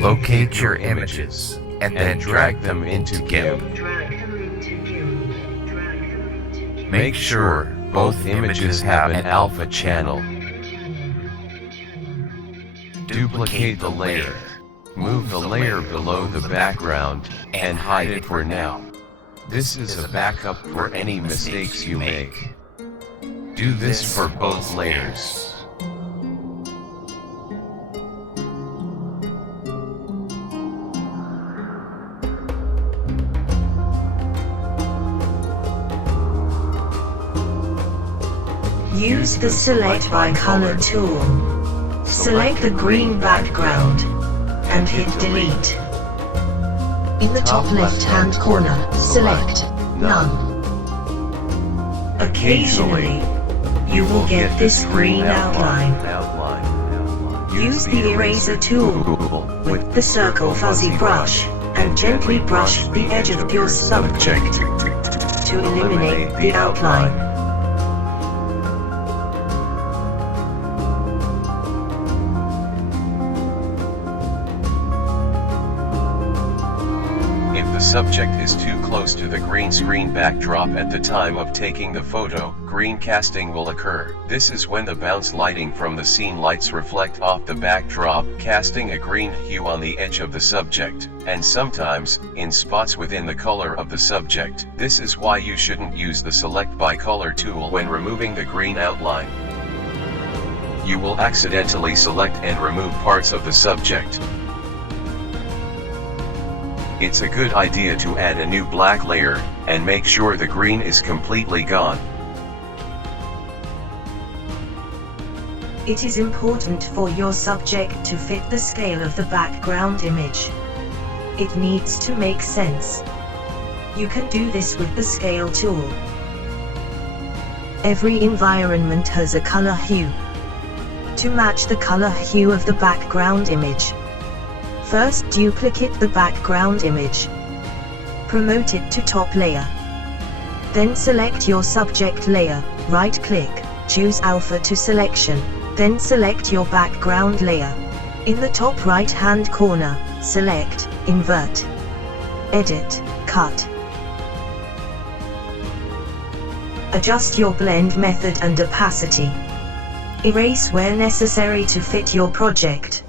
Locate your images, and then drag them into Gimp. Make sure both images have an alpha channel. Duplicate the layer. Move the layer below the background, and hide it for now. This is a backup for any mistakes you make. Do this for both layers. Use the Select by Color tool. Select the green background and hit Delete. In the top left-hand corner, select None. Occasionally, you will get this green outline. Use the Eraser tool with the Circle Fuzzy brush and gently brush the edge of your subject to eliminate the outline. If the subject is too close to the green screen backdrop at the time of taking the photo, green casting will occur. This is when the bounce lighting from the scene lights reflect off the backdrop, casting a green hue on the edge of the subject, and sometimes, in spots within the color of the subject. This is why you shouldn't use the Select by Color tool when removing the green outline. You will accidentally select and remove parts of the subject. It's a good idea to add a new black layer, and make sure the green is completely gone. It is important for your subject to fit the scale of the background image. It needs to make sense. You can do this with the Scale tool. Every environment has a color hue. To match the color hue of the background image, first duplicate the background image. Promote it to top layer. Then select your subject layer, right-click, choose Alpha to selection, then select your background layer. In the top right-hand corner, select, Invert. Edit, Cut. Adjust your blend method and opacity. Erase where necessary to fit your project.